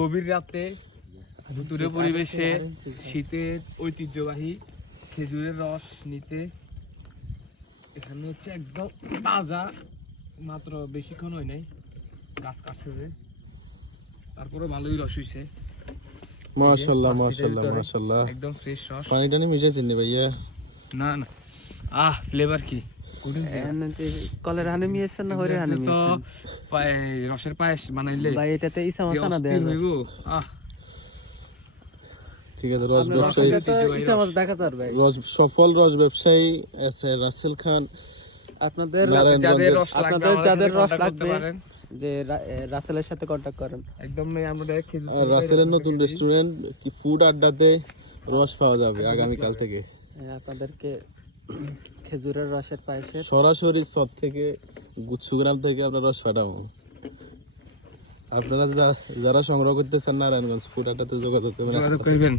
গভীর রাতে ভুতুরে পরিবেশে শীতের ঐতিহ্যবাহী খেজুরের রস নিতে এখানে হচ্ছে একদম তাজা, মাত্র বেশিক্ষণ হয় নাই, গাছ কাটছে যে, তারপরে ভালোই রস হইছে। মাশাআল্লাহ মাশাআল্লাহ মাশাআল্লাহ, একদম ফ্রেশ রস। পানি টানি মিশাইছেন নি ভাইয়া? না না, ফ্লেভার কি কলের হানি মিয়েছেন না হরে হানি মিয়েছেন? রসের পায়েস বানাইলে ভাই এটাতে ইসা মাছ দেন হইব। ঠিক আছে, রস ব্যবসায়ী ইসা মাছ দেখা যার ভাই, সফল রস ব্যবসায়ী এস এ রাসেল খান। আপনাদের যাদের রস লাগবে যে রাসেলের সাথে কন্টাক্ট করেন। একদম নেই, আমরা রাসেলের নতুন রেস্টুরেন্ট কি ফুড আড্ডাতে রস পাওয়া যাবে আগামীকাল থেকে। আপনাদেরকে খেজুরের রসের পায়েসের সরাসরি সব থেকে গুচ্ছগ্রাম থেকে আমরা রস পাঠাবো। আপনারা যারা সংগ্রহ করতে চান নারায়ণগঞ্জ ফুড আড্ডাতে যোগাযোগ করবেন।